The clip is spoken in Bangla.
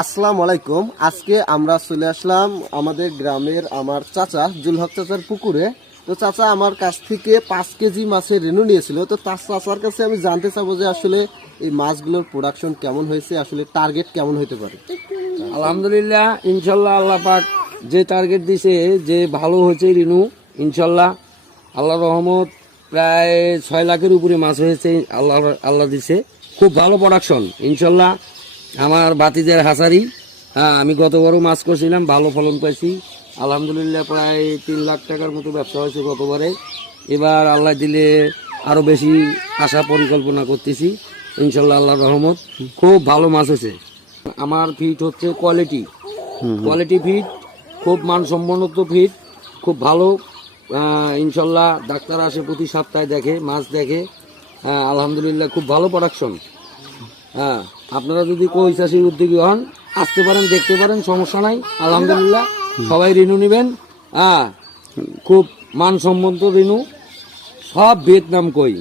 আসসালামু আলাইকুম। আজকে আমরা চলে আসলাম আমাদের গ্রামের আমার চাচা জুল হক চাচার পুকুরে। তো চাচা আমার কাছ থেকে 5 কেজি মাছের রেনু নিয়েছিল। তো তার চাচার কাছে আমি জানতে চাবো যে আসলে এই মাছগুলোর প্রোডাকশন কেমন হয়েছে, আসলে টার্গেট কেমন হতে পারে। আলহামদুলিল্লাহ, ইনশাল্লাহ আল্লাহ পাক যে টার্গেট দিছে যে ভালো হয়েছে রিনু। ইনশাল্লাহ আল্লাহ রহমত প্রায় 6 লাখের উপরে মাছ হয়েছে। আল্লাহ দিছে খুব ভালো প্রোডাকশন ইনশাল্লাহ। আমার বাতিদের হাসারি, আমি গতবারও মাছ করছিলাম, ভালো ফলন পাইছি আলহামদুলিল্লাহ। প্রায় 3 লাখ টাকার মতো ব্যবসা হয়েছে গতবারে। এবার আল্লাহ দিলে আরো বেশি আশা পরিকল্পনা করতেছি ইনশাল্লাহ। আল্লাহর রহমত খুব ভালো মাছ হয়েছে। আমার ফিট হচ্ছে কোয়ালিটি ফিট, খুব মানসম্পন্ন ফিট, খুব ভালো। ইনশাল্লাহ ডাক্তার আসে প্রতি সপ্তাহে, দেখে মাছ দেখে। আলহামদুলিল্লাহ খুব ভালো প্রোডাকশন। আপনারা যদি কই চাষির উদ্যোগী হন, আসতে পারেন, দেখতে পারেন, সমস্যা নাই। আলহামদুলিল্লাহ সবাই রিনু নেবেন। খুব মানসম্পন্ন রিনু, সব ভিয়েতনাম কই।